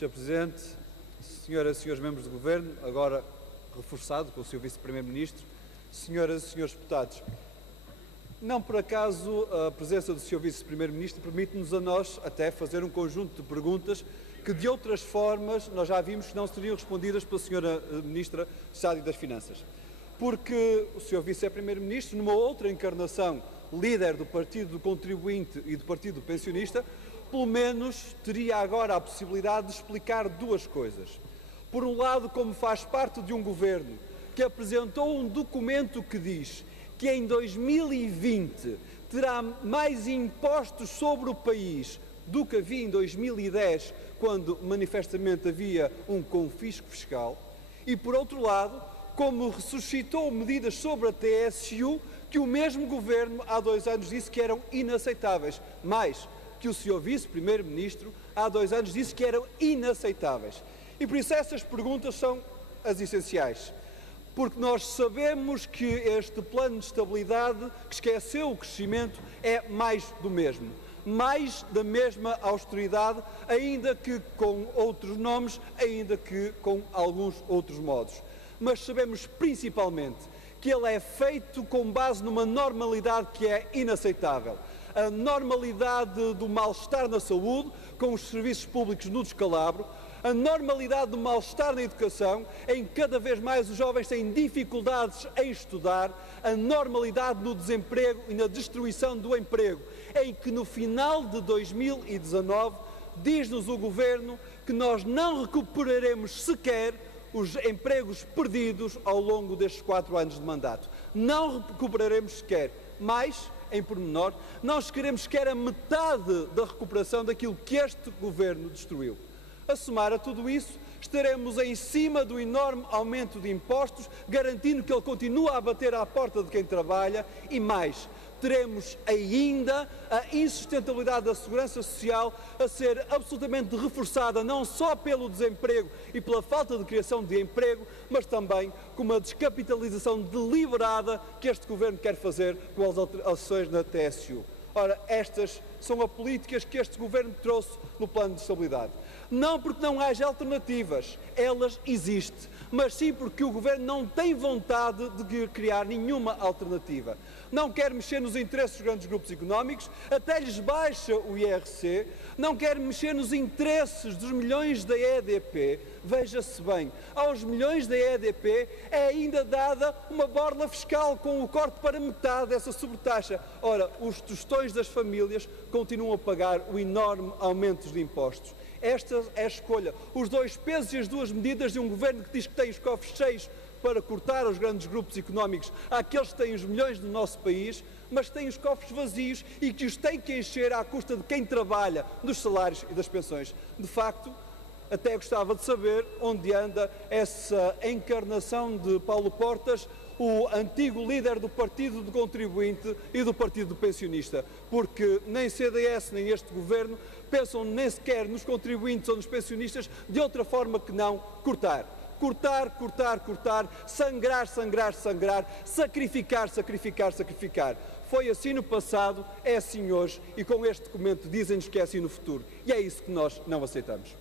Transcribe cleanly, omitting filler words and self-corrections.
Sr. Presidente, senhoras e senhores membros do Governo, agora reforçado com o Sr. Vice-Primeiro-Ministro, senhoras e senhores deputados, não por acaso a presença do Sr. Vice-Primeiro-Ministro permite-nos a nós até fazer um conjunto de perguntas que de outras formas nós já vimos que não seriam respondidas pela Sra. Ministra do Estado e das Finanças. Porque o Sr. Vice-Primeiro-Ministro, numa outra encarnação, líder do Partido do Contribuinte e do Partido do Pensionista, pelo menos teria agora a possibilidade de explicar duas coisas. Por um lado, como faz parte de um governo que apresentou um documento que diz que em 2020 terá mais impostos sobre o país do que havia em 2010, quando manifestamente havia um confisco fiscal, e por outro lado, como ressuscitou medidas sobre a TSU que o mesmo governo há 2 anos disse que eram inaceitáveis, mais que o Sr. Vice-Primeiro-Ministro há 2 anos disse que eram inaceitáveis. E por isso essas perguntas são as essenciais. Porque nós sabemos que este plano de estabilidade, que esqueceu o crescimento, é mais do mesmo. Mais da mesma austeridade, ainda que com outros nomes, ainda que com alguns outros modos. Mas sabemos principalmente que ele é feito com base numa normalidade que é inaceitável. A normalidade do mal-estar na saúde, com os serviços públicos no descalabro, a normalidade do mal-estar na educação, em que cada vez mais os jovens têm dificuldades em estudar, a normalidade no desemprego e na destruição do emprego, em que no final de 2019 diz-nos o Governo que nós não recuperaremos sequer os empregos perdidos ao longo destes 4 anos de mandato. Não recuperaremos sequer. Mais, em pormenor, nós queremos sequer a metade da recuperação daquilo que este Governo destruiu. A somar a tudo isso, estaremos em cima do enorme aumento de impostos, garantindo que ele continua a bater à porta de quem trabalha e mais. Teremos ainda a insustentabilidade da segurança social a ser absolutamente reforçada, não só pelo desemprego e pela falta de criação de emprego, mas também com uma descapitalização deliberada que este Governo quer fazer com as alterações na TSU. Ora, estas são as políticas que este Governo trouxe no plano de estabilidade. Não porque não haja alternativas, elas existem, mas sim porque o Governo não tem vontade de criar nenhuma alternativa. Não quer mexer nos interesses dos grandes grupos económicos, até lhes baixa o IRC, não quer mexer nos interesses dos milhões da EDP. Veja-se bem, aos milhões da EDP é ainda dada uma borla fiscal com o corte para metade dessa sobretaxa. Ora, os tostões das famílias continuam a pagar o enorme aumento de impostos. Esta é a escolha. Os 2 pesos e as 2 medidas de um Governo que diz que tem os cofres cheios para cortar aos grandes grupos económicos, àqueles que têm os milhões do nosso país, mas que têm os cofres vazios e que os têm que encher à custa de quem trabalha, dos salários e das pensões. De facto, até gostava de saber onde anda essa encarnação de Paulo Portas, o antigo líder do Partido do Contribuinte e do Partido do Pensionista, porque nem CDS nem este Governo pensam nem sequer nos contribuintes ou nos pensionistas de outra forma que não cortar. Cortar, cortar, cortar, sangrar, sangrar, sangrar, sacrificar, sacrificar, sacrificar. Foi assim no passado, é assim hoje e com este documento dizem-nos que é assim no futuro. E é isso que nós não aceitamos.